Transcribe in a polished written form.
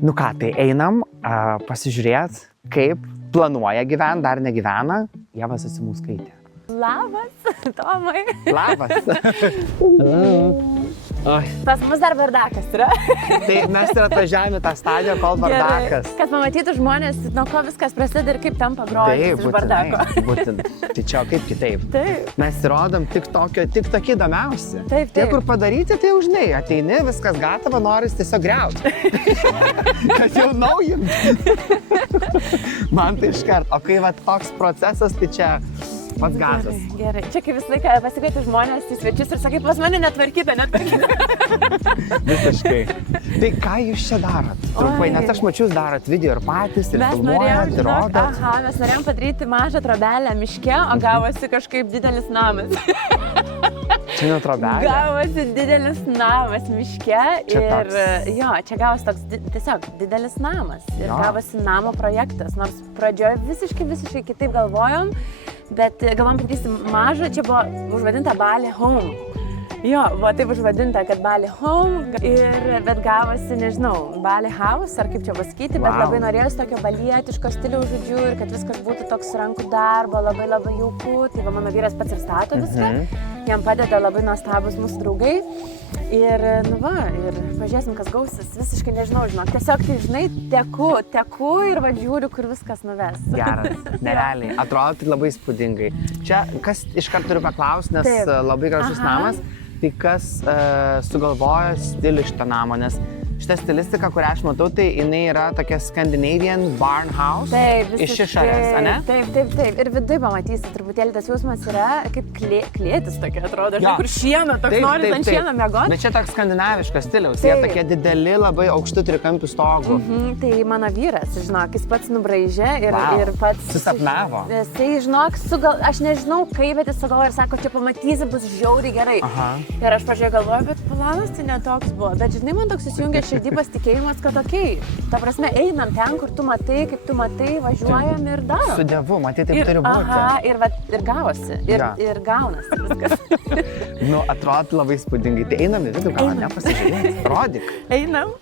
Nu ką, tai einam pasižiūrėt, kaip planuoja gyventi, dar negyvena. Ieva Zasimauskaitė. Labas, Tomai. Labas. Pas mus dar bardakas yra. Tai mes ir atvažiavome tą stadiją, kol bardakas. Kad pamatytų žmonės, nuo ko viskas prasideda ir kaip tampa grožis iš bardako. Būtent. Tai čia kaip kitaip. Taip. Mes įrodom tik tokie įdomiausi. Taip. Tie, kur padaryti, tai jau žinai, ateini, viskas gatava, noris tiesiog griauti. Kad jau naujim. Man tai iškart. O kai va toks procesas, tai čia pats gazas. Gerai. Čia kaip visą laiką pasikvieti žmonės į svečius ir sakai, pas mane netvarkyta. Visiškai. Tai ką jūs čia darot? Trumpai, nes aš mačiau, jūs darot video ir patys, ir filmuojat, ir rodot. Mes norėjom padaryti mažą trobelę miške, o gavosi kažkaip didelis namas. Čia ne trobelė. Gavosi didelis namas miške Čia ir toks. jo, čia gavosi toks tiesiog didelis namas. Ir Jo. gavosi namo projektas, nors pradžioje visiškai kitaip galvojom, bet galvom padarysim mažą, čia buvo užvadinta Bali Home. Jo, buvo taip užvadinta, kad Bali Home, bet gavosi, nežinau, Bali House, ar kaip čia pasakyti, bet Wow. labai norėjus tokio balietiško stiliaus žodžiu ir kad viskas būtų toks rankų darbo, labai jauku. Tai va, mano vyras pats ir stato viską, jam padeda labai nuostabus mūsų draugai. Ir, nu va, ir pažiūrėsim, kas gausis, visiškai nežinau, žinok, tiesiog tai, žinai, teku ir va žiūriu, kur viskas nuves. Geras, nerealiai. Atrodo tai labai įspūdingai. Čia, kas iškart turiu paklausti, nes Taip. labai gražus namas, tai kas sugalvojo stilių šitą namą, nes šitą stilistiką, kurią aš matau, tai jinai yra tokia Scandinavian barn house. Taip, iš išorės, ane? Taip. Ir viduje pamatysi, truputėlį tas jausmas yra kaip klėtis tokia atrodo, Jo. kur šieno, toks noris ant šieno miegoti. Bet čia toks skandinaviškas stiliaus, jie Taip. tokie dideli, labai aukštų trikampių stogų. Tai mano vyras, žinok, jis pats nubraižė ir, Wow. ir pats... Susapnavo. Jisai, žinok, aš nežinau kaip, bet jis sugalvojo ir sako, čia pamatysi, bus žiauriai gerai. Aha. Ir aš pažiūrėjau, galvoju, bet planas tai netoks buvo. Bet žinai, man toks įsijungia širdį pasitikėjimas, kad okei, ta prasme, einam ten, kur tu matai, kaip tu matai, važiuojam ir darom. Su Dievu, matai, taip turi būti. Aha, ir gavosi, ir gaunasi viskas. Nu, atrodo labai įspūdingai. Tai einam į vidų, gal nepasižiūrėti. Rodyk. Einam.